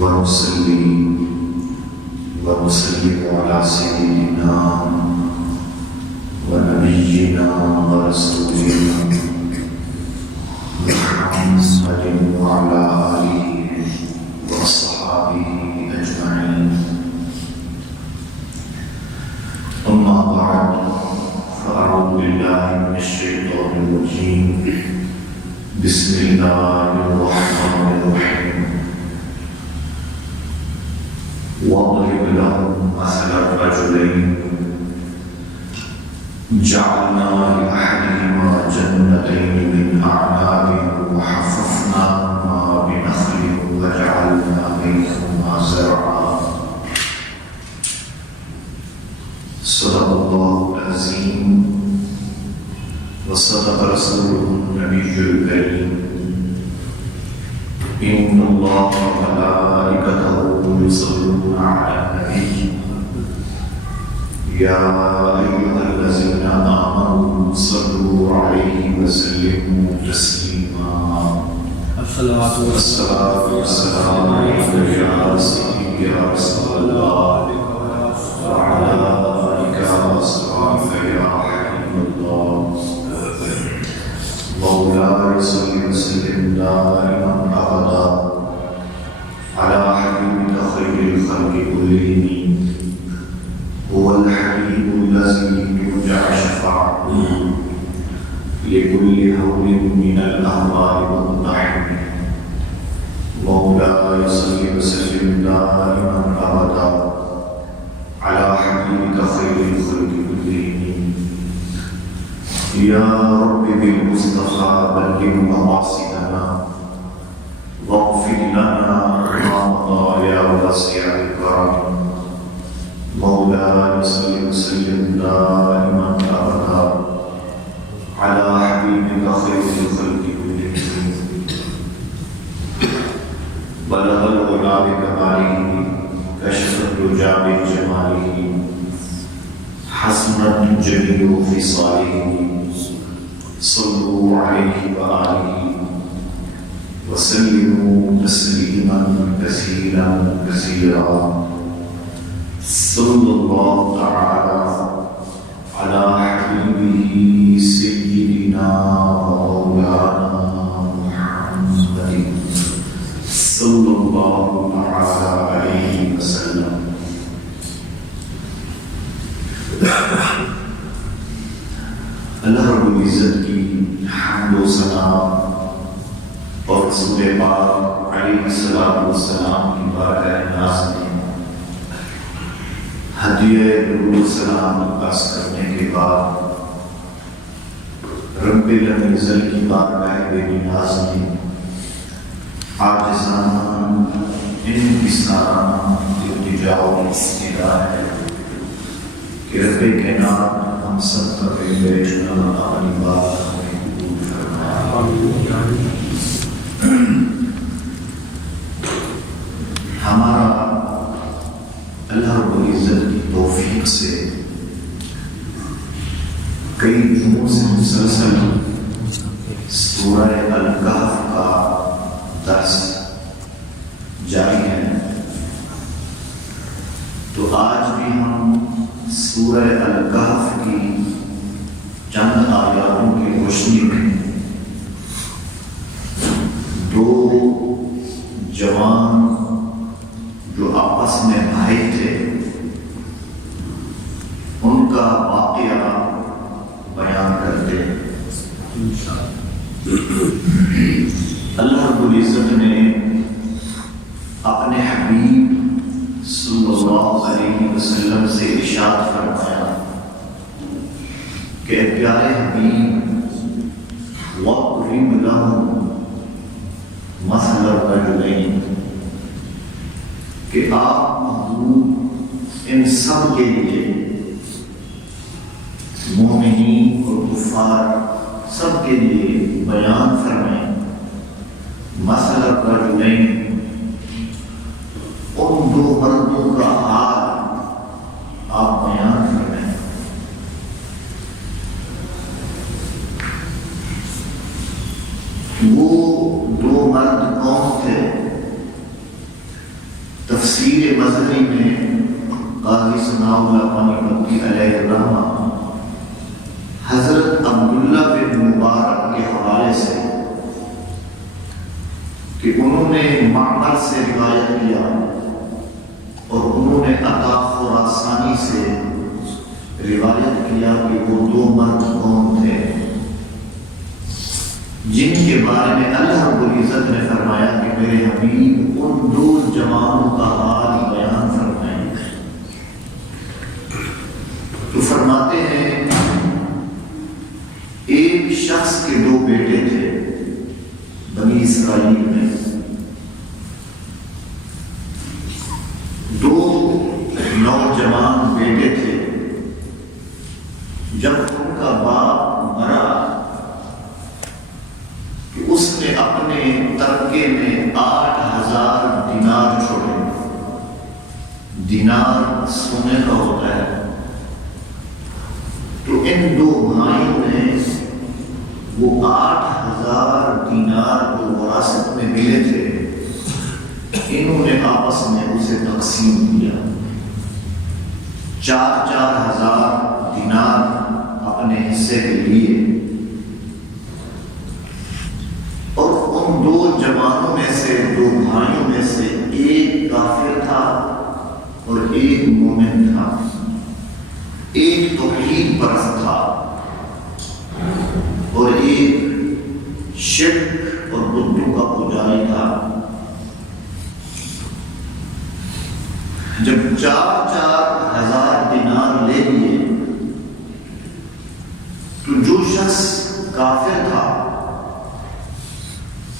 ونصلي ونسلم على سيدنا ونبينا ورسولنا محمد وعلى آله وصحبه أجمعين. أما بعد، فأعوذ بالله من الشيطان الرجيم. بسم الله الرحمن الرحيم. واضرب لهم مثل الرجلين جعلنا لأحدهما جنتين من أعناب وحففناهما بنخل وجعلنا بينهما زرعا. صدق الله العظيم وصدق رسوله النبي الكريم. إن الله وملائكته يصلون على النبي يا أيها الذين آمنوا صلوا عليه وسلموا تسليما. الصلاة والسلام عليك يا سيدي يا رسول الله وعلى آلك وأصحابك يا حبيب الله. مولاي صل وسلم دائما أبدا على حبيبك خير الخلق كلهم. هو الحبيب الذي يرجع شفاعته لكل هول من الأهواء والضحك. مولاي صل وسلم دائما أبدا على حبيبك خير الخلق كلهم. يا رب بالمصطفى بلغ مقاصدنا واغفر لنا ما مضى يا واسع الكرم. مولاي صل وسلم دائما ابدا على حبيبك خير الخلق كلهم. بلغ العلا بكماله كشف الدجى بجماله حسنت جميع خصاله. صلوا عليه وآله وسلموا تسليما كثيرا كثيرا. صلى الله تعالى على حبيبه سيدنا ومولانا محمد صلى الله تعالى عليه وسلم. اللہ رب العزت کی حمد و ثنا اور رسول پاک علیہ السلام کی بارگاہ ناز میں ہدیہ درود و سلام عرض کرنے کے بعد رب العزت کی بارگاہ بے نیاز میں عاجزانہ انکسارانہ التجا و استدعا ہے کہ رب کائنات ہم سب کا بیٹھنا اپنی بات ہمیں قبول فرمائے. ہمارا اللہ رب العزت کی توفیق سے کئی جمعوں سے مسلسل سورہ الکہف کا درس جاری ہے. تو آج بھی ہم سورہ الکہف کی چند آیاتوں کی روشنی میں دو جوان جو آپس میں بھائی تھے ان کا واقعہ بیان کرتے ہیں. اللہ رب العزت نے اپنے حبیب صلی اللہ علیہ وسلم سے ارشاد فرمایا کہ پیارے حبیب وَاضْرِبْ لَهُمْ مَثَلَ الرَّجُلَيْنِ کہ آپ محبوب ان سب کے لیے مومنین اور کفار سب کے لیے بیان فرمائیں مثل الرجلین ان دو مردوں کا حال آپ بیان فرمائیں. وہ دو مرد کون تھے؟ تفسیر مظہری میں قاضی ثناء اللہ پانی پتی علیہ الرحمہ حضرت عبداللہ بن مبارک کے حوالے سے کہ انہوں نے معمر سے روایت کیا اور انہوں نے عطا خراسانی سے روایت کیا کہ وہ دو مرد کون تھے جن کے بارے میں اللہ رب العزت نے فرمایا کہ میرے حبیب ان دو جوانوں کا حال بیان فرمائیں. تو فرماتے ہیں ایک شخص کے دو بیٹے تھے بنی اسرائیل میں. دو نوجوان بیٹے تھے. جب ان کا باپ مرا کہ اس نے اپنے ترکے میں 8,000 دینار چھوڑے. دینار سونے کا ہوتا ہے. تو ان دو بھائیوں نے وہ 8,000 دینار جو وراثت میں ملے تھے انہوں نے آپس میں اسے تقسیم کیا. 4,000 دینار اپنے حصے کے لیے. اور ان دو جوانوں میں سے دو بھائیوں میں سے ایک کافر تھا اور ایک مومن تھا. ایک توحید پرست تھا اور ایک شرک اور بتوں کا پجاری تھا. جب 4,000 دینار لے لیے تو جو شخص کافر تھا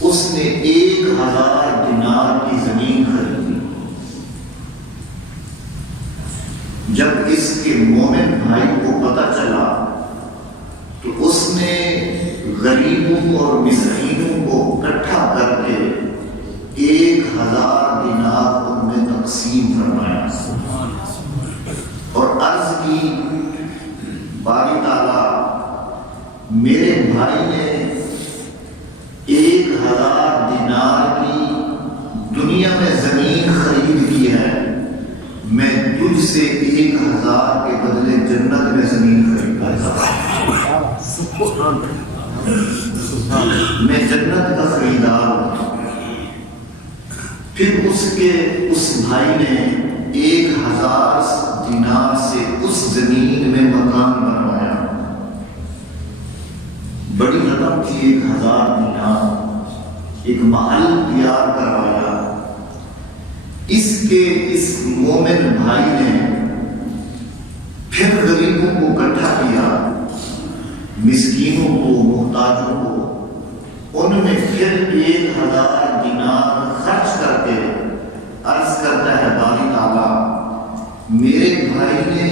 اس نے 1,000 دینار کی زمین خریدی. جب اس کے مومن بھائی کو پتہ چلا تو اس نے غریبوں اور مسکینوں کو اکٹھا کر کے 1,000 دینار ان میں تقسیم فرمایا اور عرض کی باری تعالیٰ میرے بھائی نے 1,000 دینار کی دنیا میں زمین خرید کی ہے. میں تجھ سے 1,000 کے بدلے جنت میں زمین خریدتا ہوں. میں جنت کا خریدار ہوں. پھر اس بھائی نے 1,000 دینار سے اس زمین میں مکان بنوایا. بڑی رقم تھی 1,000 دینار. ایک محل تیار کروایا. اس مومن بھائی نے پھر غریبوں کو اکٹھا کیا, مسکینوں کو, محتاجوں کو. ان میں پھر 1,000 دینار خرچ کر کے عرض کرتا ہے باری تعالیٰ میرے بھائی نے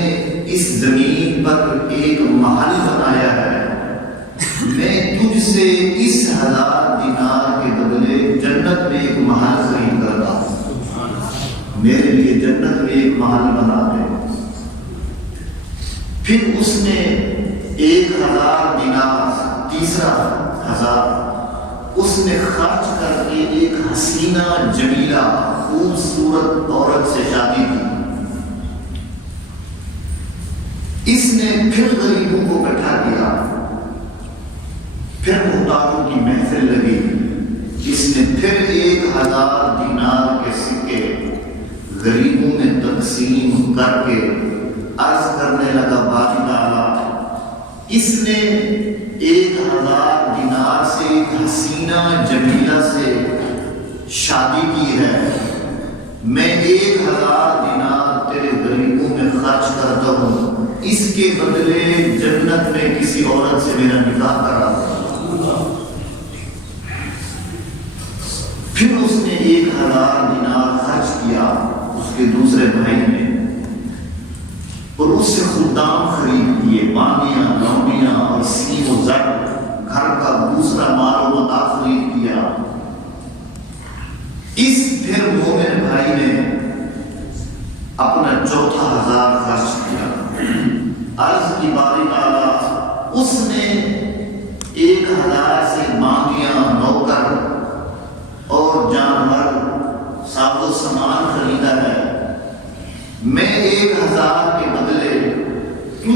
اس زمین پر ایک محل بنایا ہے. میں تجھ سے اس 1,000 دینار کے بدلے جنت میں ایک محل خرید کرتا ہوں. میرے لیے جنت میں ایک محل بنا دے. پھر اس نے 1,000 دینار تیسرا 1,000 اس نے خرچ کر کے ایک حسینہ جمیلہ خوبصورت عورت سے شادی کی. اس نے پھر غریبوں کو اکٹھا کیا. پھر محتاجوں کی محفل لگی. اس نے پھر 1,000 دینار کے سکے غریبوں میں تقسیم کر کے عرض کرنے لگا باری تعالیٰ اس نے 1,000 دینار سے ایک حسینہ جمیلہ سے شادی کی ہے. میں 1,000 دینار تیرے غریبوں میں خرچ کرتا ہوں. اس کے بدلے جنت میں کسی عورت سے میرا نکاح کرا. پھر اس نے 1,000 دینار خرچ کیا اس کے دوسرے بھائی نے اور اس سے خدام خرید کیے, مانگیاں, لونڈیاں اور سیم و زر, گھر کا دوسرا مال و متاع خرید کیا. اس پھر مومن بھائی نے اپنا 4,000 خرچ کیا. عرض کی باری تعالیٰ اس نے 1,000 سے مانگیاں,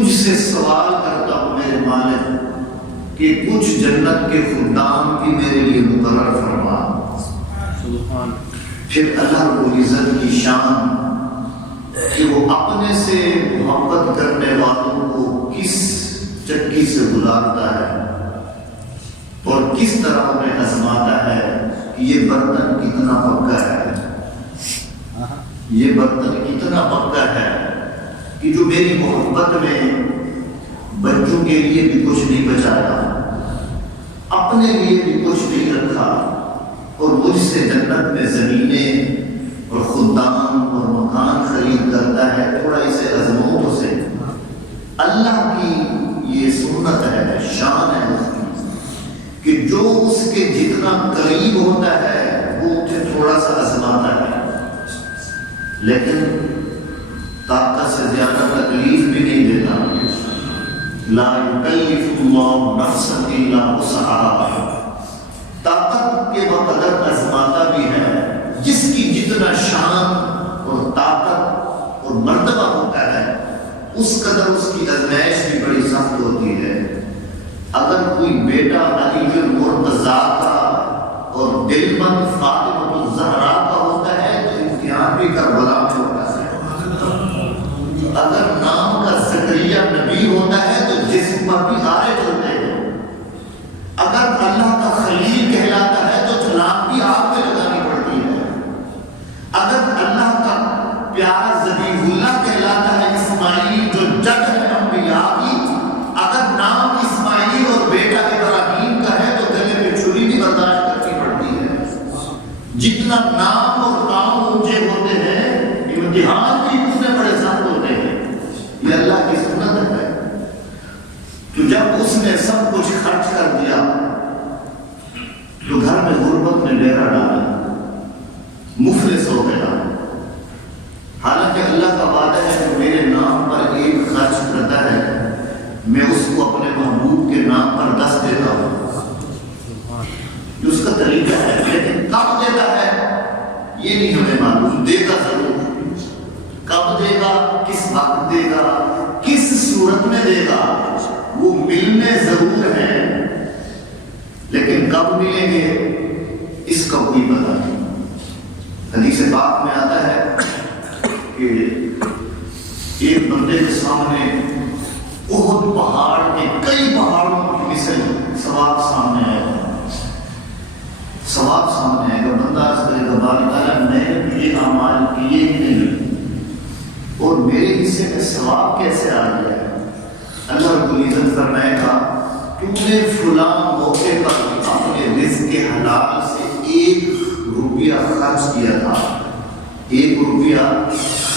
تجھ سے سوال کرتا ہوں میرے مالک کہ کچھ جنت کے خدام بھی میرے لیے مقرر فرما۔ پھر اللہ رب العزت کی شان کہ وہ اپنے سے محبت کرنے والوں کو کس چکی سے گزارتا ہے اور کس طرح انہیں آزماتا ہے کہ یہ برتن کتنا پکا ہے، یہ برتن کتنا پکا ہے کہ جو میری محبت میں بچوں کے لیے بھی کچھ نہیں بچایا، اپنے لیے بھی کچھ نہیں رکھا، اور مجھ سے جنت میں زمینیں اور خدام اور مکان خرید کرتا ہے تھوڑا اسے آزماؤ تو سے۔ اللہ کی یہ سنت ہے، شان ہے اس کی کہ جو اس کے جتنا قریب ہوتا ہے وہ اسے تھوڑا سا آزماتا ہے، لیکن طاقت سے زیادہ تکلیف بھی نہیں دیتا۔ لا یکلف اللہ نفسا الا وسعها، طاقت کے بقدر آزماتا بھی ہے، جس کی جتنا شان اور طاقت اور مرتبہ ہوتا ہے اس قدر اس کی آزمائش بھی بڑی سخت ہوتی ہے۔ اگر کوئی بیٹا علی المرتضیٰ کا اور دل مند فاطمہ الزہرا کا ہوتا ہے تو امتحان بھی کربلا میں ہوتا ہے۔ اگر نام کا زکریا نبی ہوتا ہے تو جسم پر بھی عارض ہوتے ہیں۔ اگر اللہ کا خلیل کہلاتا ہے تو چھلانگ بھی آگ پہ لگانی پڑتی ہے۔ اگر اللہ کا پیارا ذبیح اللہ کہلاتا ہے اسماعیل جو جد ہے انبیاء کی، اگر نام اسماعیل اور بیٹا ابراہیم کا ہے تو گلے پہ چھری بھی برداشت کرنی پڑتی ہے۔ جتنا نام اور کام اونچے ہوتے ہیں امتحان بھی اتنے بڑے سخت ہوتے ہیں۔ یہ اللہ کی سنت ہے۔ تو جب اس نے سب کچھ خرچ کر دیا تو گھر میں غربت میں ڈیرا ڈالا، مفلس ہو گیا۔ حالانکہ اللہ کا وعدہ ہے کہ میرے نام پر ایک خرچ کرتا ہے میں اس کو اپنے محبوب کے نام پر 10 دیتا ہوں، یہ اس کا طریقہ ہے، لیکن کب دیتا ہے یہ نہیں ہمیں معلوم۔ دے گا ضرور، کب دے گا، کس وقت دے گا، کس صورت میں دے گا، وہ ملنے ضرور ہیں، لیکن کب ملیں گے اس کا کوئی پتہ نہیں۔ حدیث پاک میں آتا ہے کہ ایک بندے کے سامنے احد پہاڑ کے کئی پہاڑوں کی مثل ثواب سامنے آئے گا، ثواب سامنے آئے گا۔ بندہ عرض کرے گا باری تعالیٰ میں نے یہ اعمال کیے ہی نہیں اور میرے حصے میں ثواب کیسے آ گیا ہے؟ اللہ رب العزت فرمائے گا تو نے فلاں موقع پر اپنے رزق کے حلال سے 1 روپیہ خرچ کیا تھا، 1 روپیہ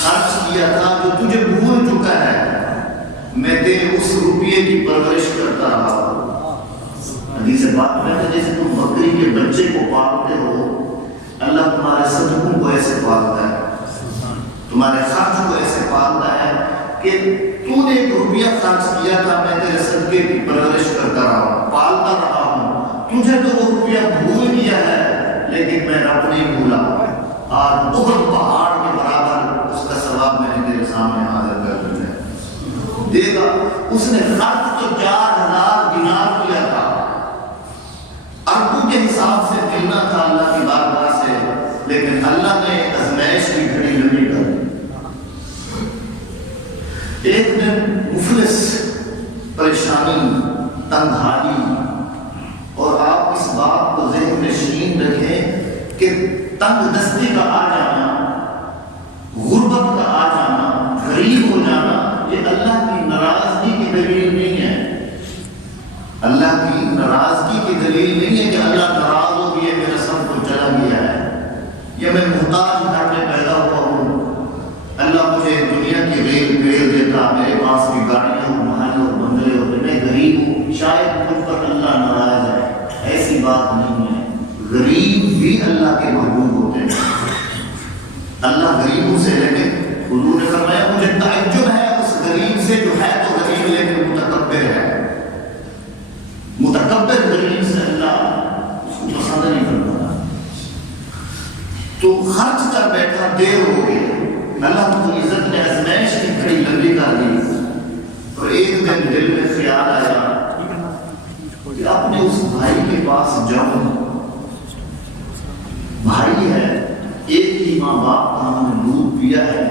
خرچ کیا تھا جو تجھے بھول چکا ہے، میں تیرے اس روپیے کی پرورش کرتا رہا۔ حدیث پاک میں ہے جیسے تم بکری کے بچے کو پالتے ہو، اللہ تمہارے صدقوں کو ایسے پالتا ہے، تمہارے خرچ کو ایسے پالتا ہے کہ تو نے 1 روپیہ خرچ کیا تھا، میں تیرے صدقے کی پرورش کرتا رہا ہوں، پالتا رہا ہوں، تجھے تو وہ روپیہ بھول گیا ہے لیکن میں رب نہیں بھولا، اور احد پہاڑ کے برابر اس کا ثواب میں نے تیرے سامنے حاضر کر دیا ہے۔ دے گا۔ اس نے خرچ تو 4000 دینار کیا تھا، اربوں کے حساب سے ملنا تھا اللہ کی بارگاہ سے، لیکن اللہ نے آزمائش کی گھڑی لمبی کر دی۔ ایک دن مفلس، پریشانی، تنہائی، اور آپ اس بات کو ذہن میں نشین رکھیں کہ تنگ دستی کا آ جانا، غربت کا آ جانا، غریب ہو جانا، یہ اللہ کی ناراضگی کی دلیل نہیں ہے۔ اللہ کی ناراضگی کی دلیل نہیں ہے کہ اللہ ناراض ہو گیا، میرا سب کچھ چلا گیا ہے، یا میں محتاج گھر میں پیدا ہوا ہوں، اللہ مجھے دنیا کی ریل دیتا، میرے پاس بھی گاڑیاں اور محل اور بنگلے ہوتے، میں غریب ہوں، شاید مجھ پر اللہ ناراض ہے۔ ایسی بات نہیں ہے، غریب بھی اللہ کے محبوب ہوتے ہیں۔ اللہ غریبوں سے، لیکن حضور نے فرمایا مجھے تعجب ہے اس غریب سے جو ہے تو غریب لیکن متکبر ہے۔ متکبر غریب سے اللہ اس کو پسند نہیں کرتا۔ تو خرچ کر بیٹھا، دیر ہو گئی، اللہ رب العزت نے آزمائش کی گھڑی لمبی کر دی، اور ایک بھائی کے پاس جاؤں، بھائی ہے، ایک ہی ماں باپ کا ہم نے دودھ پیا ہے،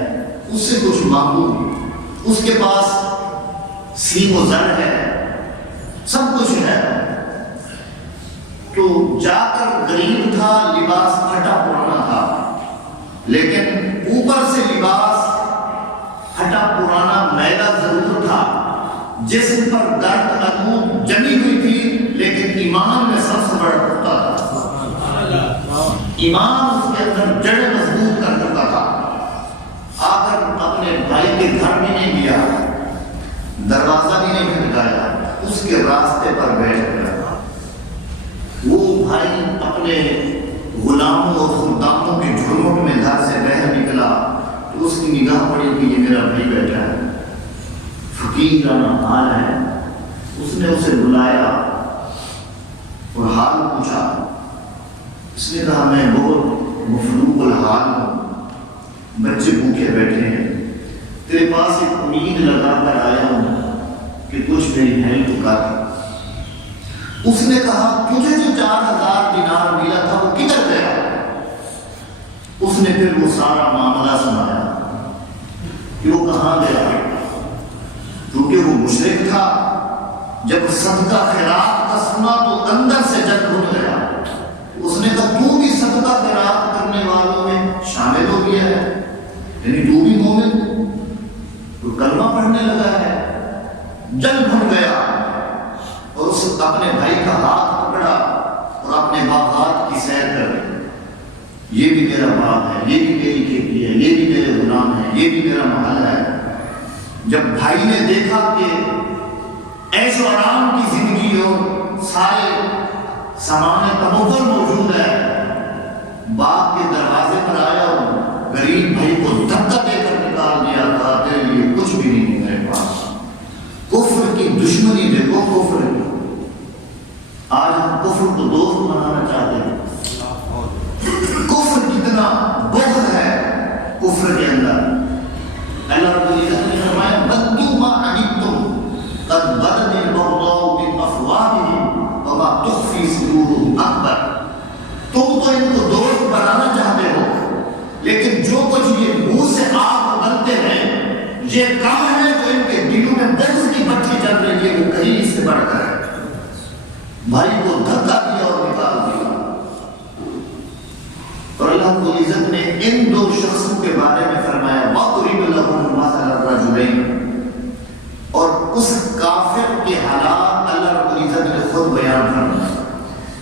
اس سے کچھ مانگوں، اس کے پاس سیم و زر ہے، سب کچھ ہے، تو جا کر غریب تھا، لباس پھٹا پرانا تھا، لیکن اوپر سے لباس پھٹا پرانا میلا ضرور تھا، جسم پر درد عدود جمی ہوئی تھی، لیکن ایمان میں سب سے بڑا پختہ تھا، ایمان اس کے اندر جڑیں مضبوط کر دیتا تھا۔ آ کر اپنے بھائی کے گھر بھی نہیں گیا، دروازہ بھی نہیں کھٹکایا، اس کے راستے پر بیٹھ گیا۔ وہ بھائی اپنے غلاموں اور خداموں کے جھرمٹ میں گھر سے باہر نکلا تو اس کی نگاہ پڑی کہ یہ میرا بھائی بیٹھا ہے، فقیرانہ حال ہے۔ اس نے اسے بلایا اور حال پوچھا۔ اس نے کہا میں بہت مفلوق الحال ہوں، بچے بھوکے بیٹھے ہیں، تیرے پاس ایک امید لگا کر آیا ہوں کہ کچھ میری ہیلپ کر۔ اس نے کہا تجھے جو 4000 دینار ملا تھا وہ کدھر گیا؟ اس نے پھر وہ سارا معاملہ سنایا کہ وہ کہاں گیا، کیونکہ وہ مشرک تھا۔ جب صدقہ خیرات کا سنا تو اندر سے جگ اٹھ گیا۔ اس نے کہا تو بھی صدقہ خیرات کرنے والوں میں شامل ہو گیا ہے، یعنی تو بھی مومن، تو کلمہ پڑھنے لگا ہے۔ جل بھر گیا اور اس اپنے بھائی کا ہاتھ پکڑا اور اپنے باغات کی سیر کر رہی، یہ بھی میرا باغ ہے، یہ بھی میری کھیتی ہے، یہ بھی میرے غلام ہے، یہ بھی میرا محل ہے۔ جب بھائی نے دیکھا کہ عیش و آرام کی زندگی اور سارے سامان تمغل موجود ہے، باغ کے دروازے پر آیا اور غریب بھائی کو دھکا دے کر نکال دیا، کہا تیرے لیے کچھ بھی نہیں میرے پاس۔ کفر کی دشمنی دیکھو، کفر کی۔ آج ہم کفر کو دوست بنانا چاہتے ہیں، کفر کتنا بغض ہے کفر کے اندر۔ اللہ رب العزت نے فرمایا بدو ما عجبتم قد بدت البغضاء من افواہہم وما تخفی صدورہم اکبر۔ تم تو ان کو دوست بنانا چاہتے ہو، لیکن جو کچھ یہ منہ سے آگ بنتے ہیں یہ کم ہے جو ان کے دلوں میں بغض کی بتی چل رہی ہے، وہ کہیں اس سے بڑھ کر ہے۔ بھائی کو دھکا دیا اور نکال دیا۔ اور اللہ رب العزت نے ان دو شخصوں کے بارے میں فرمایا وَضْرِبْ لَهُم مَثَلَ الرَّجُلَيْنِ، اور اس کافر کے حالات اللہ رب العزت نے خود بیان فرمایا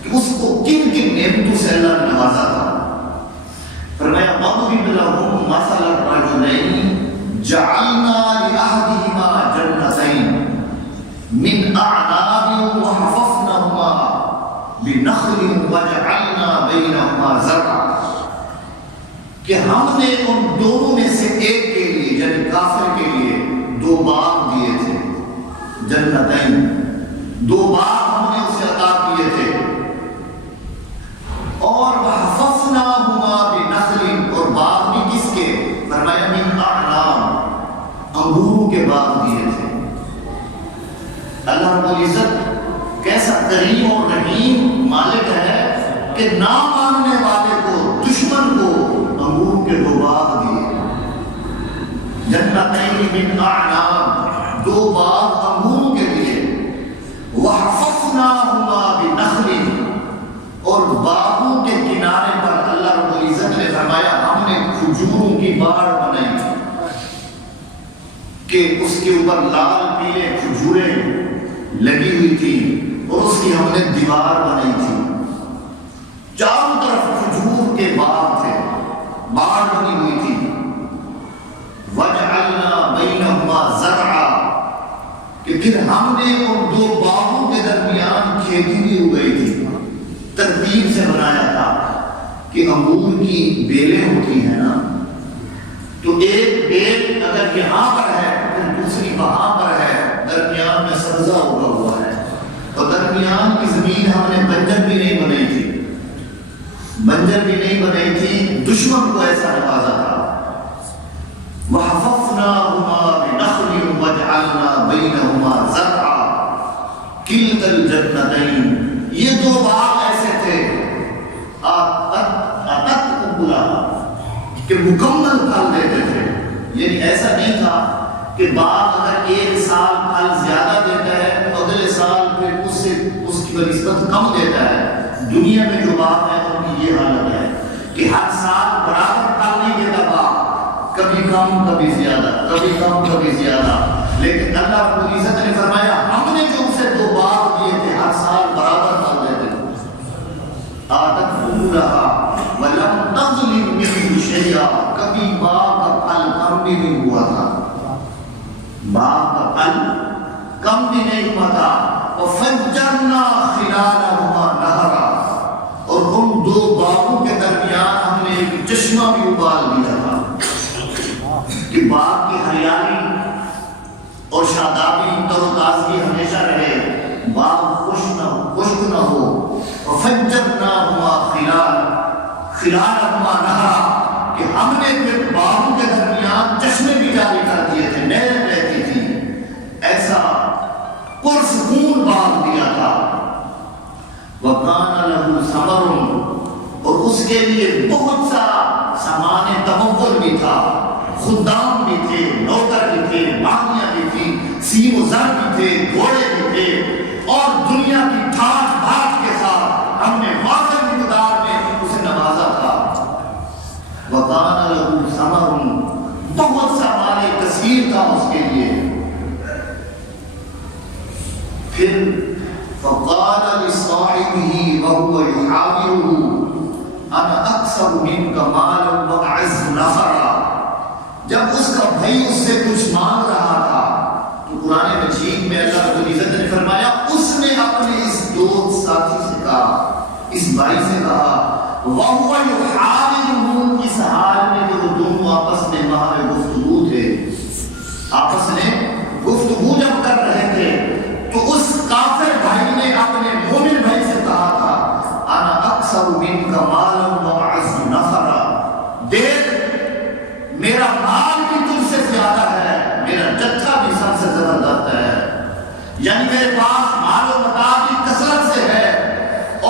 کہ اس کو کن کن نعمتوں سے اللہ نے نوازا تھا۔ فرمایا وَضْرِبْ لَهُم مَثَلَ الرَّجُلَيْنِ جَعَلْنَا لِأَحَدِهِمَا جَنَّتَيْنِ مِنْ أَعْنَابٍ وَحَفَفْنَاهُمَا بِنَخْلٍ وَجَعَلْنَا بَيْنَهُمَا زَرْعًا، کہ ہم نے ان دونوں میں سے ایک کے لیے یعنی کافر کے لیے 2 باغ دیے تھے، جنتین، 2 باغ ہم نے اسے عطا کیے تھے، اور وَحَفَفْنَاهُمَا بِنَخْلٍ، اور باغ بھی کس کے؟ فرمایا مِنْ أَعْنَابٍ، انگوروں کے باغ دیے تھے۔ اللہ رب العزت کیسا کریم اور رحیم مالک ہے کہ نہ ماننے والے کو، دشمن کو انگور کے 2 باغ دیے، جنتین من اعناب، 2 باغ انگور کے لیے، وحففناہما بنخل، اور باغوں کے کنارے پر اللہ رب العزت نے فرمایا ہم نے کھجوروں کی باڑ بنائی کہ اس کے اوپر لال پیلے کھجوریں لگی ہوئی تھی اور اس کی ہم نے دیوار بنائی تھی، چاروں طرف کھجور کے باغ تھے، باڑ بنی ہوئی تھی۔ وَجْعَلْنَا بَيْنَهُمَا زَرْعًا، کہ پھر ہم نے ان 2 باغوں کے درمیان کھیتی بھی اگائی تھی، ترتیب سے بنایا تھا کہ انگور کی بیلیں ہوتی ہیں نا، تو ایک بیل اگر یہاں پر ہے پھر دوسری وہاں پر ہے، درمیان میں سبزہ اگا ہوا ہے، اور درمیان کی زمین ہم نے بنجر بھی نہیں بنائی تھی، بنجر بھی نہیں بنائی تھی، دشمن کو ایسا نوازا تھا۔ وَحَفَفْنَاهُمَا بِنَخْلٍ وَجْعَلْنَا بَيْنَهُمَا زَرْعًا كِلْتَا الْجَنَّتَيْنِ یہ دو باغ ایسے تھے کہ مکمل پھل دیتے تھے. یعنی ایسا نہیں تھا کہ باغ اگر ایک سال پھل زیادہ دیتا ہے تو اگلے سال پھر اس کی بنسبت کم دیتا ہے. دنیا میں جو باغ ہے ان کی یہ حالت ہے کہ ہر سال برابر پھل نہیں دیتا باغ، کبھی کم کبھی زیادہ، کبھی کم کبھی زیادہ. لیکن اللہ رب العزت نے فرمایا ہم نے جو اسے دو باغ دیے تھے ہر سال برابر پھل دیتے تھے. آتت اکلہا ولم تظلم منہ شیئا، کبھی باغ کا پھل کم بھی نہیں ہوا تھا، باغ کا پھل کم بھی نہیں ہوا تھا. وفجرنا خلالہما نہرا، اور ان دو باغوں کے درمیان ہم نے ایک چشمہ بھی ابال دیا تھا کہ باغ کی ہریالی اور شادابی تر و تازگی ہمیشہ رہے، باغ خشک نہ ہو. وفجرناہما خلالہما نہرا، کہ ہم نے پھر باغوں کے درمیان چشمے بھی جاری کر دیے تھے، نہریں بہتی تھی. ایسا پرسکون باغ دیا تھا. وَكَانَ لَهُ ثَمَرٌ، اور اس کے لیے بہت سارا سامان تمول بھی تھا، خدام بھی تھے، نوکر بھی تھے، باغیاں بھی تھی، سیم و زر بھی تھے، گھوڑے بھی تھے، اور دنیا کی ٹھاٹ بھاٹ کے ساتھ ہم نے واضح مقدار میں اسے نوازا تھا. وَكَانَ لَهُ ثَمَرٌ، بہت سا مال کثیر تھا اس کے لیے. پھر فقال لصاحبه وهو يحاوره انا اكثر منك مالا واعز نفرا. جب اس کا بھائی اس سے کچھ مانگ رہا تھا تو قرآن مجید میں اللہ رب العزت نے فرمایا اس نے اپنے اس دوست ساتھی سے کہا، اس بھائی سے کہا، وَهُوَ يُحَاوِرُهُ، اس حال میں کہ وہ دونوں آپس میں وہاں میں گفتگو تھے، آپس میں گفتگو جب کر رہے تھے تو اس کافر بھائی نے اپنے مومن بھائی سے کہا تھا انا اکثر منک مالا واعز نفرا، دیکھ میرا مال بھی تجھ سے زیادہ ہے، میرا جتھا بھی سب سے زبردست ہے. یعنی میرے پاس مال و متاع بھی کثرت سے ہے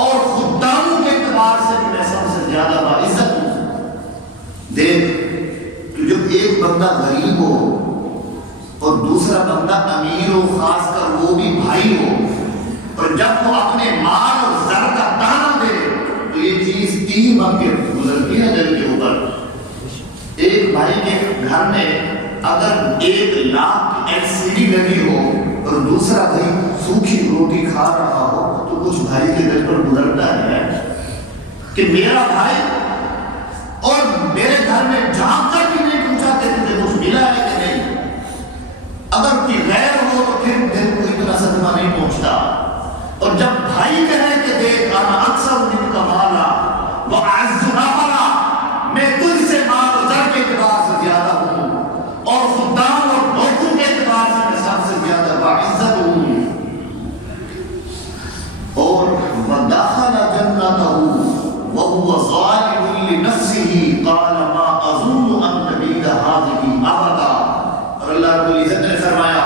اور خداموں کے اعتبار سے بھی میں سب سے زیادہ باعزت ہوں. دیکھ کہ جب ایک بندہ غریب ہو اور دوسرا بندہ امیر ہو، خاص کر وہ بھی بھائی ہو، اور جب وہ اپنے مال اور زر کا تانا دے تو یہ چیز تین بن کے گزرتی ہے دل کے اوپر. ایک بھائی کے گھر میں اگر 1,00,000 کی LCD لگی ہو اور دوسرا بھائی سوکھی روٹی کھا رہا ہو تو کچھ بھائی کے دل پر گزرتا ہے کہ میرا بھائی، اور میرے گھر میں جھانک کر بھی نہیں پوچھا کہ تجھے کچھ ملا ہے کہ نہیں. اگر کوئی غیر ہو تو پھر دل کو اتنا صدمہ نہیں پہنچتا. اور جب بھائی کہے کہ دیکھ انا اکثر منک مالا واعز نفرا، میں تجھ سے مال و زر کے اعتبار سے زیادہ ہوں اور خدام اور نوکروں کے اعتبار سے میں سب سے زیادہ باعزت ہوں. اور ودخل جنته وهو ظالم لنفسه قال ما اظن ان تبيد هذه ابدا. اور اللہ رب العزت نے فرمایا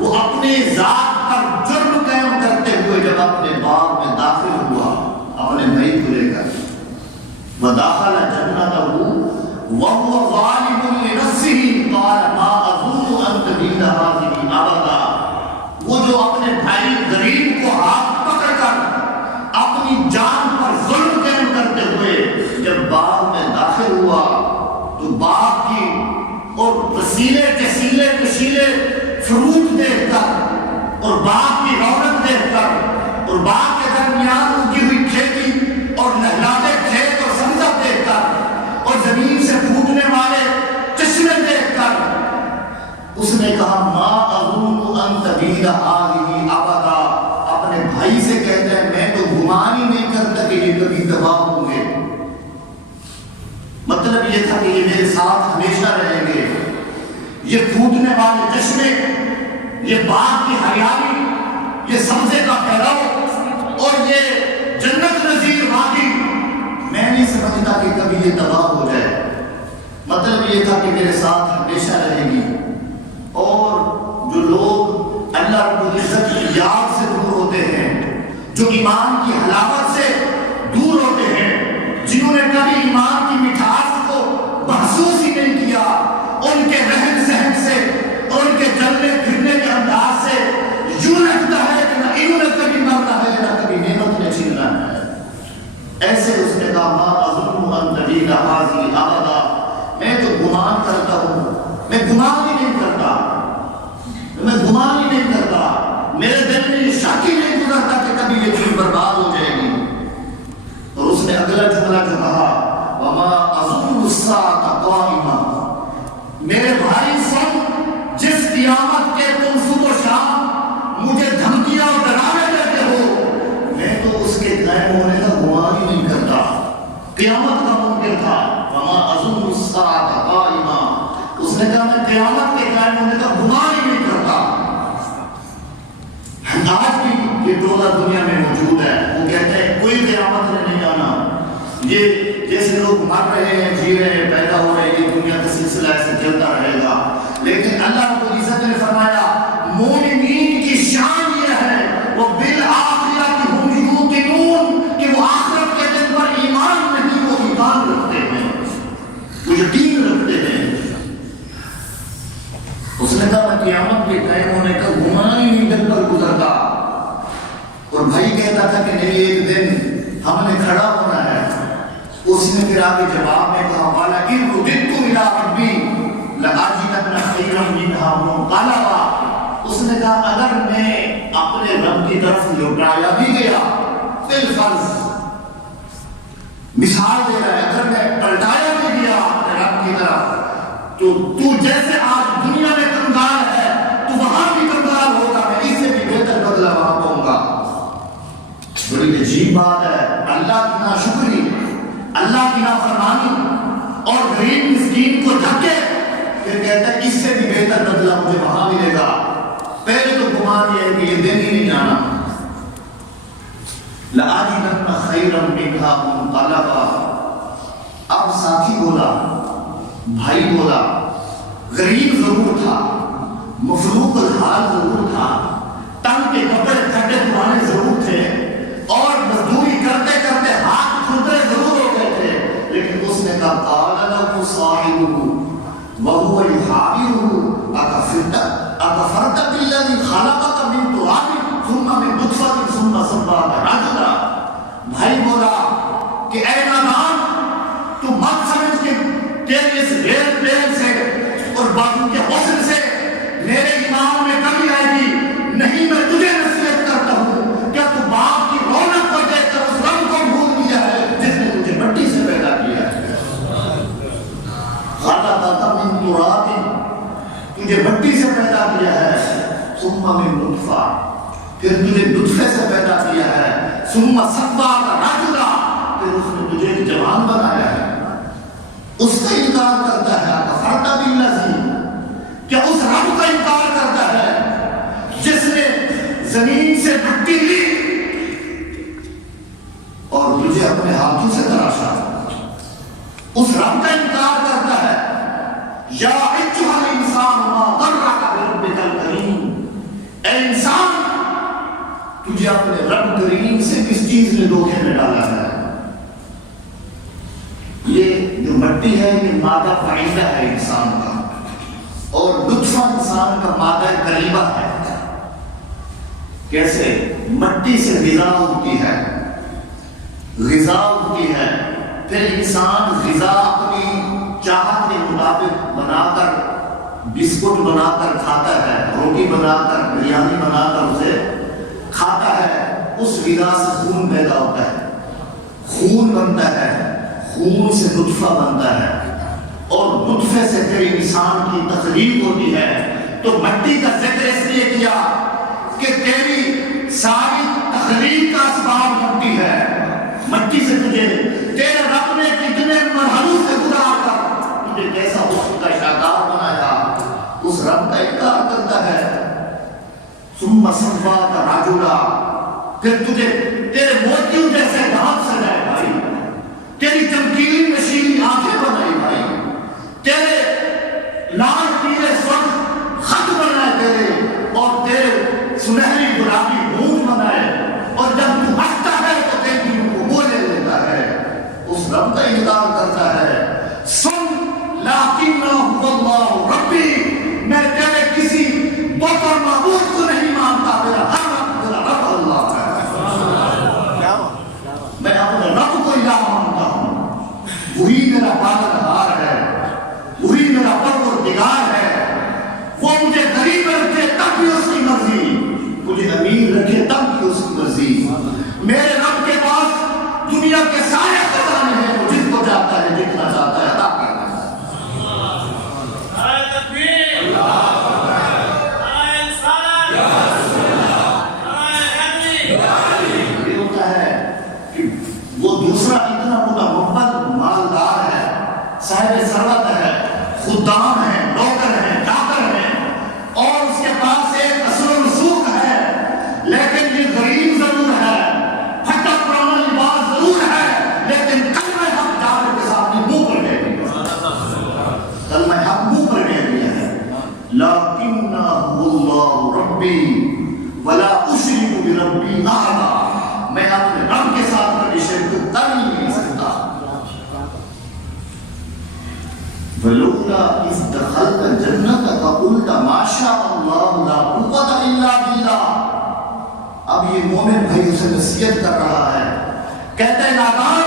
وہ اپنے ذات پر جرم قائم کرتے ہوئے جب اپنے باغ میں داخل ہوا اپنے بھائی کو لے کر، ودخل جنته وهو ظالم لنفسه قال ما اظن ان تبيد هذه ابدا. وہ جو اپنے بھائی غریب کو ہاتھ پکڑ کر اپنی جان پر ظلم قائم کرتے ہوئے جب باغ میں داخل ہوا تو باغ کی اور وسیلے کسیلے کشیلے فروٹ دیکھ کر اور باغ کی رونق دیکھ کر اور باغ کے درمیان اگی ہوئی کھیتی اور لہلاتے کھیت اور سبزہ دیکھ کر اور زمین سے پھوٹنے والے چشمے دیکھ کر اس نے کہا ما اظن ان تبید هذه ابدا. اپنے بھائی سے کہتا ہے میں تو گمان ہی نہیں کرتا کہ یہ کبھی تباہ ہوں گے. مطلب یہ تھا کہ یہ میرے ساتھ ہمیشہ رہیں گے. یہ پھوٹنے والے چشمے، یہ باغ کی ہریالی، یہ سبزے کا پھیلاؤ اور یہ جنت نظیر وادی، میں نہیں سمجھتا کہ کبھی یہ تباہ ہو جائے. مطلب یہ تھا کہ میرے ساتھ ہمیشہ رہے گی. اور جو لوگ اللہ رب العزت کی یاد سے دور ہوتے ہیں جو ایمان کی حلاوت سے دور ہوتے ہیں، جنہوں نے کبھی ایمان کی مٹھاس کو محسوس ہی نہیں کیا، ان کے رہن سہن سے اور ان کے چلنے پھرنے کے انداز سے یوں لگتا ہے کہ نہ انہوں نے کبھی مرنا ہے نہ کبھی نعمت نے چھینا ہے۔ ایسے اس نے کہا ما اظن ان تبید هذه ابدا، میں تو گمان کرتا ہوں، میں گمان ہی نہیں کرتا، میرے دل میں یہ شک ہی نہیں گزرتا کہ کبھی یہ چیز برباد ہو جائے گی۔ اور اس نے اگلا جملہ جو کہا وما اظن الساعة قائمة، میرے بھائی سن، جس قیامت کے تم صبح و شام مجھے دھمکیاں اور ڈراوے دیتے ہو، میں تو اس کے قائم ہونے کا گمان ہی نہیں کرتا، قیامت کا ممکن تھا۔ وما اظن الساعة قائمة، اس نے کہا میں قیامت کے قائم ہونے کا گمان ہی نہیں کرتا۔ آج بھی یہ ٹولہ دنیا میں موجود ہے، وہ کہتے ہیں کوئی قیامت نے نہیں آنا، یہ جیسے لوگ مر رہے ہیں، جی رہے ہیں، پیدا ہو رہے ہیں، یہ دنیا کا سلسلہ ایسے چلتا رہے گا۔ لیکن اللہ رب العزت نے فرمایا مومنین کی شان یہ ہے وہ بالآخرۃ ہم یوقنون، کہ وہ آخرت کے دن پر ایمان نہیں، وہ ایمان رکھتے ہیں، وہ یقین رکھتے ہیں۔ اس نے کہا میں قیامت کے قائم ہونے کا گمان ہی نہیں دل پر گزرتا۔ اور بھائی کہتا تھا کہ نہیں ایک دن ہم نے کھڑا ہونا ہے۔ اس نے پھر آگے جواب میں کہا وَلَئِن رُدِدتُّ إِلَىٰ رَبِّي لَأَجِدَنَّ خَيْرًا مِنْهَا مُنقَلَبًا، اس نے کہا اگر میں اپنے رب کی طرف لوٹایا بھی گیا، بالفرض مثال دے رہا ہے، اگر میں پلٹایا بھی گیا اپنے رب کی طرف، تو جیسے آج دنیا میں کنگال ہے تو وہاں بھی کنگال ہوگا، میں اس سے بھی بہتر بدلہ وہاں پاؤں گا۔ بڑی عجیب بات ہے، اللہ کی ناشکری، اللہ کی نافرمانی اور غریب مسکین کو دھکے، پھر کہتا ہے اس سے بھی بہتر بدلہ مجھے وہاں ملے گا۔ پہلے تو گمان یہ ہے کہ یہ دن ہی نہیں آنا۔ لَأَجِدَنَّ خَيْرًا مِنْهَا مُنقَلَبًا، اب ساتھی بولا، بھائی بولا، غریب ضرور تھا، مفلوق الحال ضرور تھا، تن کے کپڑے پھٹے پرانے ضرور تھے، اور مزدوری کرتے کرتے ہاتھ کھردرے ضرور ہو گئے تھے، لیکن اس نے کہا قال له صاحبه وهو يحاوره اكفرت بالذي خلقك من تراب ثم من نطفة ثم سواك رجلا، بھائی بولا کہ اے نادان، تو مت سمجھ کہ تیرے اس ریل پیر سے اور باقی کے حسن سے میرے ایمان میں کمی آئے گی، نہیں میں تجھے نصیحت کرتا ہوں، کیا تو باپ کی رونق کو دیکھ کر اس رب کو بھول گیا ہے جس نے تجھے مٹی سے پیدا کیا ہے؟ خلقک من تراب، تجھے مٹی سے پیدا کیا ہے، ثم من نطفہ، پھر تجھے نطفے سے پیدا کیا ہے، ثم سواک رجلا، پھر اس نے تجھے ایک جوان بنایا ہے۔ اس کا انکار کرتا ہے اکفرت بالذی، کیا اس رب کا انکار کرتا ہے جس نے زمین سے مٹی لی اور تجھے اپنے ہاتھوں سے تراشا؟ اس رب کا انکار کرتا ہے۔ یا ایھا الانسان ما غرک بربک الکریم، اے انسان تجھے اپنے رب کریم سے کس چیز نے دھوکے میں ڈالا ہے؟ یہ جو مٹی ہے یہ مادہ فائدہ ہے انسان کا، اور نطفہ انسان کا مادہ قریبہ ہے۔ کیسے؟ مٹی سے غذا ہوتی ہے، غذا ہوتی ہے، پھر انسان غذا اپنی چاہت کے مطابق بنا کر، بسکٹ بنا کر کھاتا ہے، روٹی بنا کر، بریانی بنا کر اسے کھاتا ہے، اس غذا سے خون پیدا ہوتا ہے، خون بنتا ہے، خون سے نطفہ بنتا ہے، اور نطفے سے پھر انسان کی تخلیق ہوتی ہے۔ تو مٹی کا ذکر اس لیے کیا کہ تیری ساری تخلیق کا اسباب مٹی ہے، مٹی سے تجھے تیرے رب نے کتنے مرحلوں سے گزار کر تجھے کیسا حسن کا شاہکار بنایا، اس رب کا انکار کرتا ہے۔ ثم سواک رجلا، پھر تجھے تیرے موتیوں جیسے دانت سجائے بھائی، تیری چمکیلی نشیلی آنکھیں بنائی بھائی، تیرے لال پیلے سرخ خط بنائے تیرے، اور تیرے سنہری گلابی ہونٹ بنائے، اور جب رب کا انکار کرتا ہے، سن لاکنہ هو اللہ ربی، میں تیرے کسی بت اور معبود کو نہیں مانتا، میرا رب اللہ ہے، میں اپنے رب کو الہ مانتا ہوں، وہی میرا پالنہار ہے، وہی میرا پروردگار ہے، وہ مجھے غریب رکھے تب بھی اس کی مرضی، مجھے امیر رکھے تب بھی اس کی مرضی، میرے رب کے پاس دنیا کے سارے خزانے ہیں، وہ جس کو چاہتا ہے جتنا چاہتا ہے عطا کرتا ہے۔ یہ ہوتا ہے کہ وہ دوسرا اتنا متمول مالدار ہے، صاحب ثروت ہے، خدام ہے، نوکر ہے، چاکر ہے، اور اس کے پاس ایک اثر و رسوخ ہے، لیکن یہ غریب ضرور ہے، پھٹا پرانا لباس ضرور ہے، لیکن کلمہ حق جان کے سامنے منہ پر گئے دیا، کلمہ حق منہ پر گئے دیا ہے، لَكِنَّ اللَّهُ رَبِّي وَلَا أُشْرِكُ بِرَبِّي أَحَدًا، میں اپنے رب کے ساتھ کبھی شرک کر نہیں سکتا۔ وَلَوْلَا إِذْ دَخَلْتَ جَنَّتَكَ قُلْتَ مَا شَاءَ اللَّهُ لَا قُوَّةَ إِلَّا بِاللَّهِ۔ اب یہ مومن بھائی اسے نصیحت کر رہا ہے، کہتے ہیں نادان،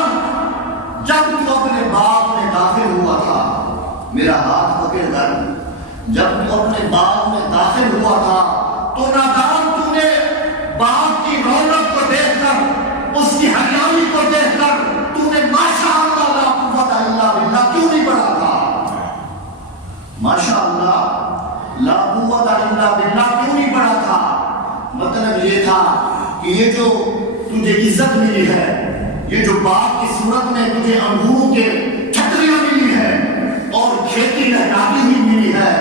جب تو اپنے باغ میں داخل ہوا تھا، میرا ہاتھ پکڑ کر جب تو اپنے باغ میں داخل ہوا تھا تو نادان تو نے باغ کی رونق کو دیکھ کر، اس کی ہریالی کو دیکھ کر تو نے ماشاء اللہ لا قوت الا باللہ کیوں نہیں پڑھا تھا؟ ماشاء اللہ لا قوت الا باللہ کیوں نہیں پڑھا تھا؟ مطلب یہ تھا کہ یہ جو تجھے عزت ملی ہے، یہ جو باغ کی صورت میں تجھے انگوروں کے چھتریاں ملی ہے اور کھیتی لہراتی ہوئی ملی ہے،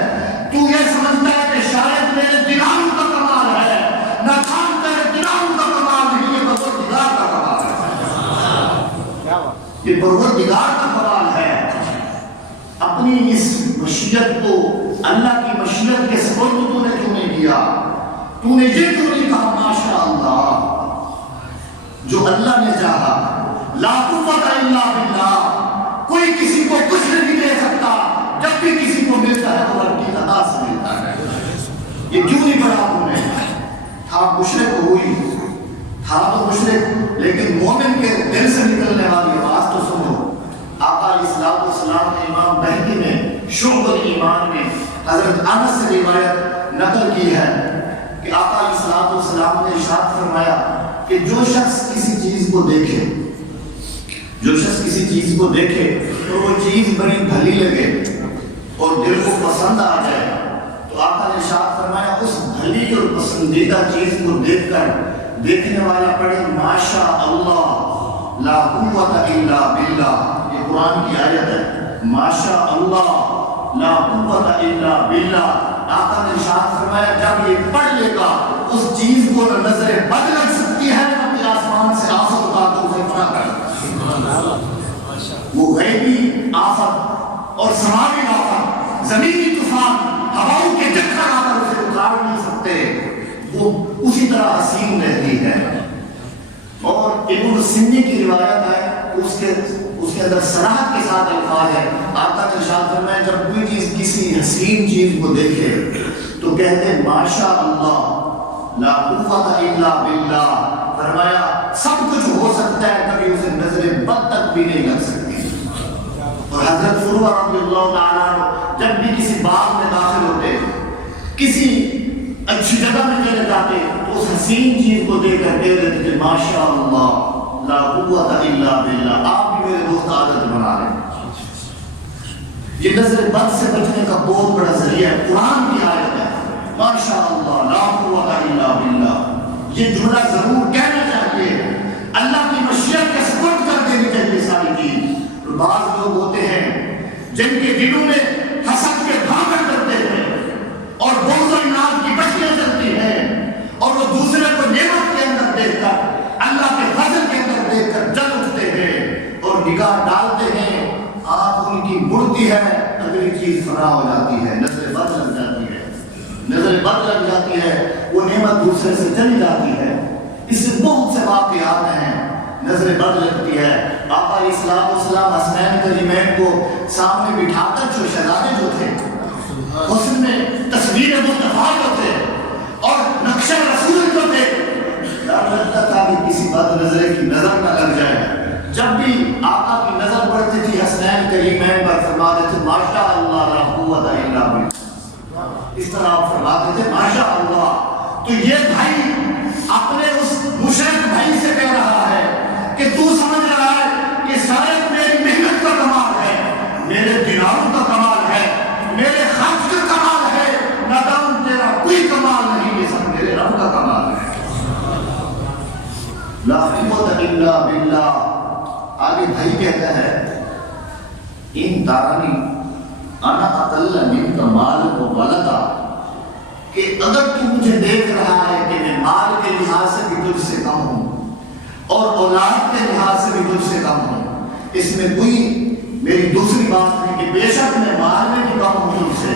تو یہ سمجھتا ہے کہ شاید میرے دلالوں کا کمال ہے، نہ جانتا ہے دلالوں کا کمال نہیں، یہ پروردگار کا کمال ہے، یہ پروردگار کا کمال ہے۔ اپنی اس مشیت کو اللہ کی مشیت کے سپرد تو نے کیوں نہیں کیا؟ تو نے یہ کیوں نہیں کہا ماشاء اللہ؟ جو اللہ نے چاہا، لا قوت الا باللہ، کوئی کسی کو کچھ نہیں دے سکتا، جب بھی کسی کو ملتا ہے تو رب کی عطا سے ملتا ہے۔ یہ کیوں نہیں پڑھا تم نے؟ تھا مشرک ہوئی، تھا تو مشرک، لیکن مومن کے دل سے نکلنے والی آواز تو سنو۔ آقا علیہ السلام نے امام بہقی میں شعب الایمان میں حضرت انس سے روایت نقل کی ہے کہ آقا علیہ السلام نے ارشاد فرمایا کہ جو شخص کسی چیز کو دیکھے، جو شخص کسی چیز کو دیکھے تو وہ چیز بڑی بھلی لگے اور دل کو پسند آ جائے، تو آقا نے ارشاد فرمایا اس بھلی اور پسندیدہ چیز کو دیکھ کر دیکھنے والا پڑھے ماشاء اللہ لا قوت الا باللہ۔ یہ قرآن کی آیت ہے، ماشاء اللہ لا قوت الا باللہ۔ آقا نے ارشاد فرمایا جب یہ پڑھ لے گا اس چیز کو نظر بد لگ سکتی ہے، نہ آسمان سے آفت اٹھا کر اسے پڑھا کر، وہ غیبی آفت اور سماوی آفت، زمینی طوفان، ہواؤں کے چکر آ کر اسے اتار نہیں سکتے، وہ اسی طرح حسین رہتی ہے۔ اور ابن سنی کی روایت ہے، اس کے اندر صراحت کے ساتھ الفاظ ہے، آقا نے ارشاد فرمایا جب کوئی چیز کسی حسین چیز کو دیکھے تو کہتے ہیں ماشاء اللہ لا قوت الا باللہ، فرمایا سب کچھ ہو سکتا ہے، کبھی اسے نظر بد تک بھی نہیں لگ سکتی۔ اور حضرت فروہ رضی اللہ تعالیٰ عنہ جب بھی کسی باغ میں داخل ہوتے، کسی اچھی جگہ میں چلے جاتے تو اس حسین چیز کو دیکھ کر کہہ دیتے تھے ماشاء اللہ لا قوت الا باللہ۔ آپ بھی میرے دوست عادت بنا لیں، یہ نظر بد سے بچنے کا بہت بڑا ذریعہ ہے، قرآن کی آیت ہے ماشاء اللہ لا قوت الا باللہ۔ یہ جملہ ضرور کہنا چاہیے، اللہ کی مشیت کے سپرد کر دینی چاہیے ساری چیز۔ بعض لوگ ہوتے ہیں جن کے دلوں میں حسد کے بھاگن کرتے ہیں اور بغض و اناد کی بچیاں چلتی ہیں، اور وہ دوسرے کو نعمت کے اندر دیکھ کر، اللہ کے فضل کے اندر دیکھ کر جل اٹھتے ہیں اور نگاہ ڈالتے ہیں، آنکھ ان کی مڑتی ہے، اگلی چیز فنا ہو جاتی ہے، نظر بد لگ جاتی ہے، نظر بد لگ جاتی ہے، وہ نعمت دوسرے سے چلی جاتی ہے۔ اس سے بہت سے واقعات ہیں، نظر بد لگتی ہے۔ آقا علیہ السلام حسنین کریمین کو سامنے بٹھا کر جو شہزادے جو تھے حسن میں تصویر مصطفیٰ جو تھے اور نقشہ رسول جو تھے، ڈر لگتا تھا کہ کسی بد نظرے کی نظر نہ لگ جائے۔ جب بھی آقا کی نظر پڑتی تھی حسنین کریمین پر فرماتے تھے ماشاء اللہ لا قوت الا باللہ، اس طرح آپ فرماتے تھے ماشاء اللہ۔ تو یہ بھائی اپنے اس مشرک بھائی سے کہہ رہا ہے کہ تو سمجھ رہا ہے کہ شاید میری محنت کا کمال ہے، میرے دیناروں کا کمال ہے، میرے خرچ کا کمال ہے، نادان تیرا کوئی کمال نہیں، یہ سب میرے رب کا کمال ہے۔ لا قوت الا باللہ۔ آگے بھائی کہتا ہے ان تارانی انا اقل منک مالا و ولدا، کہ اگر تو مجھے دیکھ رہا ہے کہ میں مال کے لحاظ سے بھی تجھ سے کم ہوں اور اولاد کے لحاظ سے بھی تجھ سے کم ہوں، اس میں کوئی میری دوسری بات نہیں کہ بے شک میں مال میں بھی کم ہوں تجھ سے،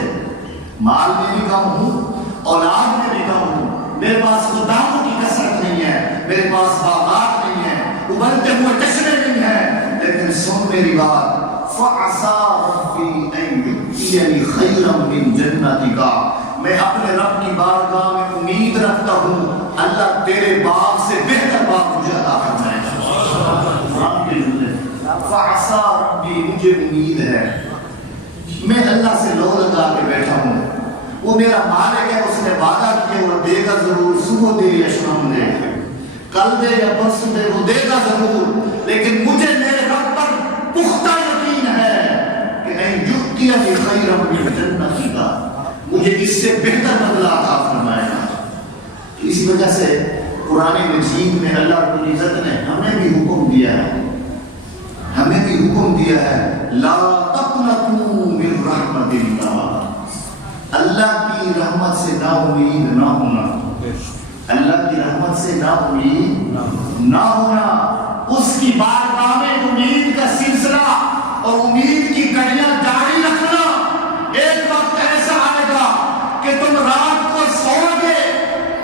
مال میں بھی کم ہوں، اولاد میں بھی کم ہوں، میرے پاس غلاموں کی کثرت نہیں ہے، میرے پاس باغات نہیں ہے، ابلتے ہوئے چشمے نہیں ہیں، لیکن سن میری بات فَعَسَىٰ رَبِّي أَن يُؤْتِيَنِي خَيْرًا مِّن جَنَّتِكَ، میں اپنے رب کی بارگاہ میں امید رکھتا ہوں اللہ تیرے باغ سے بہتر باغ مجھے عطا فرمائے گا۔ قرآن کے جملے فَعَسَىٰ رَبِّي، مجھے امید ہے، میں اللہ سے لو لگا کے بیٹھا ہوں، وہ میرا مالک ہے، اس نے وعدہ کیا وہ دے گا ضرور، صبح دے یا شام دے، کل دے یا پرسوں دے، وہ دے گا ضرور، لیکن مجھے میرے رب پر پختہ یقین ہے کہ ان یؤتینی خیرا من جنتک، مجھے اس سے بہتر بدلہ عطا فرمائے گا۔ اس وجہ سے قرآن مجید میں اللہ رب العزت نے ہمیں بھی حکم دیا ہے، ہمیں بھی حکم دیا ہے لا تقنطوا من رحمت اللہ، اللہ کی رحمت سے نا امید نہ ہونا، اللہ کی رحمت سے نا امید نہ ہونا، اس کی بارگاہ میں امید کا سلسلہ اور امید کی کڑیاں جاری رکھنا۔ ایک وقت ایسا آئے گا کہ تم رات کو سو گے،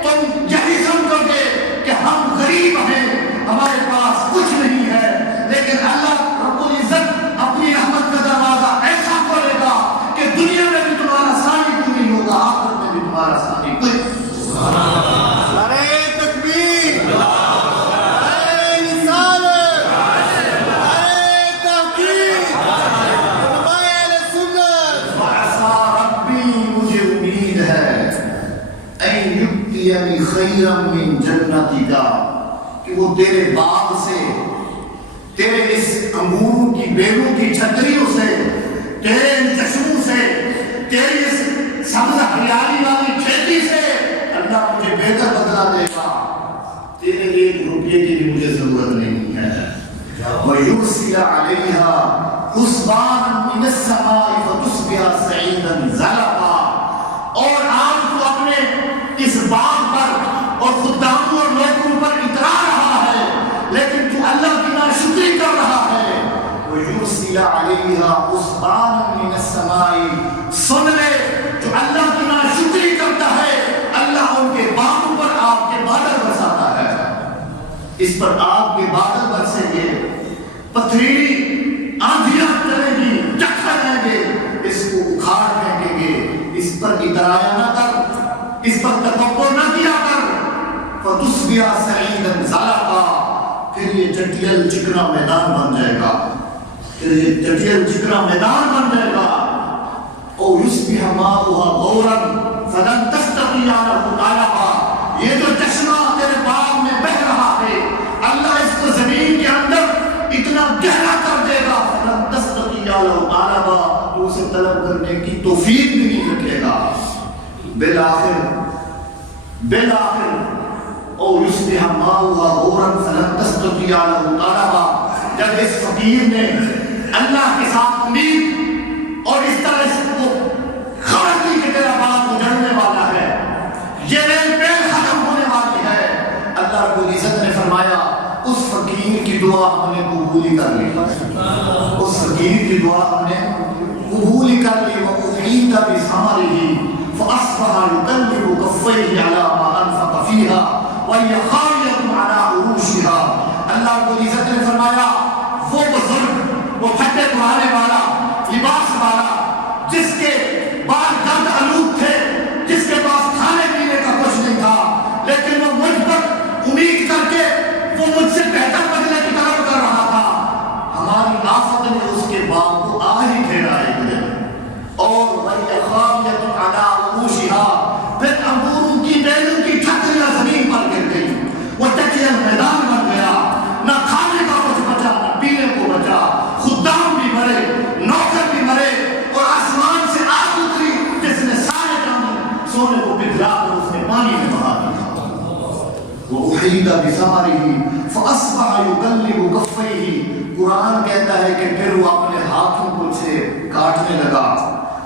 تم یہی سمجھو گے کہ ہم غریب ہیں، ہمارے پاس کچھ نہیں ہے، لیکن اللہ رب العزت اپنی رحمت کا دروازہ ایسا کھولے گا کہ دنیا میں بھی تمہارا ثانی کوئی نہیں ہوگا، آخرت میں بھی تمہارا ثانی کوئی۔ خیرا من جنتک، کہ وہ تیرے باغ سے، تیرے اس انگوروں کی بیلوں کی چھتریوں سے، تیرے ان چشموں سے، تیری اس سبز ہریالی والی کھیتی سے اللہ مجھے بہتر بدلہ دے گا، تیرے ایک روپے کی بھی مجھے ضرورت نہیں ہے۔ وَيُرْسِلَ عَلَيْهَا حُسْبَانًا مِنَ السَّمَاءِ فَتُصْبِحَ صَعِيدًا زَلَقًا، اور آج تو اپنے اس باغ پر اور خداموں اور لوگوں پر اترا رہا ہے، لیکن تو اللہ کی ناشکری کر رہا ہے۔ وَيُرْسِلَ عَلَيْهَا حُسْبَانًا مِنَ السَّمَاءِ، سن لے جو اللہ کی ناشکری کرتا ہے اللہ ان کے باغوں پر آگ کے بادل برساتا ہے، اس پر آگ کے بادل برسیں گے، پتھریلی آندھیاں چلیں گی، چکر لیں گے، اس کو اکھاڑ پھینکیں گے، اس پر اترایا نہ کر، اس پر تکبر نہ کیا کر۔ فَتُصْبِحَ صَعِيدًا زَلَقًا، پھر یہ چٹیل چکنا میدان بن جائے گا، پھر یہ چٹیل چکنا میدان بن جائے گا۔ او یُصْبِحَ مَاؤُهَا غَوْرًا فَلَن تَسْتَطِیعَ لَهُ طَلَبًا، یہ جو چشمہ تیرے باغ میں بہہ رہا ہے اللہ اس کو زمین کے اندر اتنا گہرا کر دے گا، فَلَن تَسْتَطِیعَ لَهُ طَلَبًا، تو اسے طلب کرنے کی توفیق بھی نہیں رکھے گا۔ بالآخر او یصبح ماؤها غورا فلن تستطیع له طلبا، جب اس فقیر نے اللہ کے ساتھ امید اور اس طرح اس کو خبر دی کہ تیرا باغ گزرنے والا ہے، یہ ریل پیل ختم ہونے والی ہے، اللہ رب العزت نے فرمایا اس فقیر کی دعا ہم نے قبول کر لی، اس فقیر کی دعا ہم نے قبول کر لی۔ وَأُحِيطَ بِثَمَرِهِ فَأَصْبَحَ يُقَلِّبُ كَفَّيْهِ عَلَى مَا أَنفَقَ فِيهَا وَهِيَ خَاوِيَةٌ عَلَى عُرُوشِهَا، اللہ رب العزت نے فرمایا وہ بزرگ جس کے بال گند آلود تھے، جس کے پاس کھانے پینے کا کچھ نہیں تھا، لیکن وہ مجھ پر امید کر کے وہ مجھ سے بہتر بدلے کی طرف کر رہا تھا، ہماری آفت نے اس کے باغ کو آ ہی گھیرا ایک دن، اور وَهِيَ خَاوِيَةٌ عَلَىٰ عُرُوشِهَا، پھر انگوروں کی بیلوں کی ٹھٹریاں زمین پر گر گئی، وہ ٹکیا میدان بن گیا، نہ کھانے کا کچھ بچا نہ پینے کو بچا، خدام بھی مرے، نوکر بھی مرے، اور آسمان سے آگ اتری جس نے سارے سونے کو پگھلا کر اس نے پانی میں بہا دیا۔ وَأُحِيطَ بِثَمَرِهِ فَأَصْبَحَ يُقَلِّبُ كَفَّيْهِ، قرآن کہتا ہے کہ پھر وہ اپنے ہاتھوں کو سے کاٹنے لگا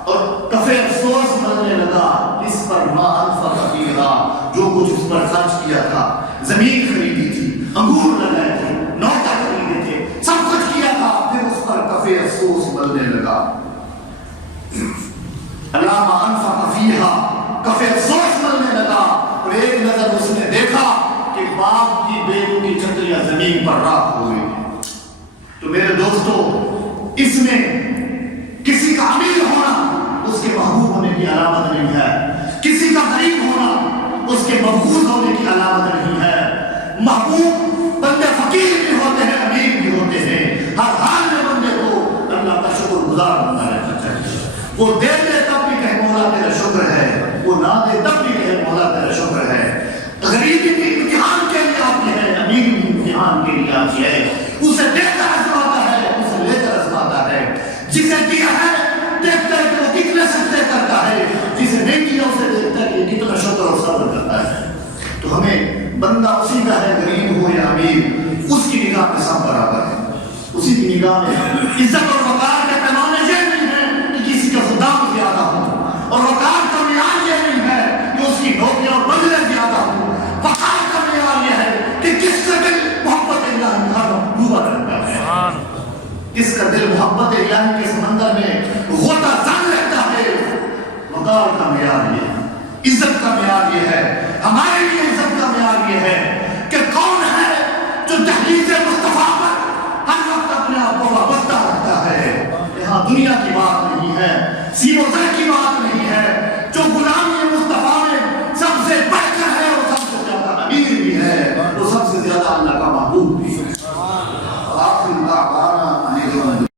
اور کفے افسوس ملنے لگا اس پر ما انفق فیہا، جو کچھ اس پر خرچ کیا تھا، زمین خریدی تھی، انگور لگائے تھے، نوکر خریدے تھے، سب کچھ کیا تھا، پھر اس پر کفے افسوس ملنے لگا۔ اللہ ما انفق فیہا، کفے افسوس ملنے لگا، اور ایک نظر اس نے دیکھا کہ باغ کی بیلوں کی چھتریاں زمین پر راکھ ہو گئی ہیں۔ تو میرے دوستو، اس میں کسی کا امیر ہونا اس کے محبوب ہونے کی علامت نہیں ہے، کسی کا غریب ہونا اس کے مقبول ہونے کی علامت نہیں ہے۔ محبوب بندے فقیر بھی ہوتے ہیں، امیر بھی ہوتے ہیں، ہر حال میں بندے کو اللہ کا شکر گزار بننا رہنا چاہیے۔ وہ دے دے تب بھی کہے مولا تیرا شکر ہے، وہ نہ دے تب بھی کہے مولا تیرا شکر ہے۔ غریبی بھی امتحان کے لیے آتی ہے، امیر بھی امتحان کے لیے آتی ہے، اسے دیکھ کر آزماتا ہے، اسے لے کر آزماتا ہے۔ جسے دیا ہے دیکھتا ہے کہ وہ کتنے سجدے کرتا ہے، جسے نہیں دیا اسے دیکھتا ہے کہ کتنا شکر اور صبر کرتا ہے۔ تو ہمیں بندہ اسی کا ہے، غریب ہو یا امیر، اس کی نگاہ میں سب برابر ہے، اسی کی نگاہ میں عزت اور وقار کے پیمانے یہ نہیں ہے کہ کسی کا خدام زیادہ ہو، اور وقار کا معیار یہ نہیں ہے کہ اس کی نوکریاں اور بنگلے زیادہ ہوں۔ وقار کا معیار یہ ہے کہ کس سے دل محبت الہی کا ڈوبا رہتا ہے، کس کا دل محبت الہی کے سمندر میں غوطہ زن رہتا ہے۔ وقار کا معیار یہ ہے، عزت کا معیار یہ ہے، ہمارے لیے عزت کا معیار یہ ہے کہ کون ہے جو دہلیز مصطفیٰ پر ہر وقت اپنے آپ کو وابستہ رکھتا ہے۔ یہاں دنیا کی بات نہیں ہے، سیر و زر کی بات نہیں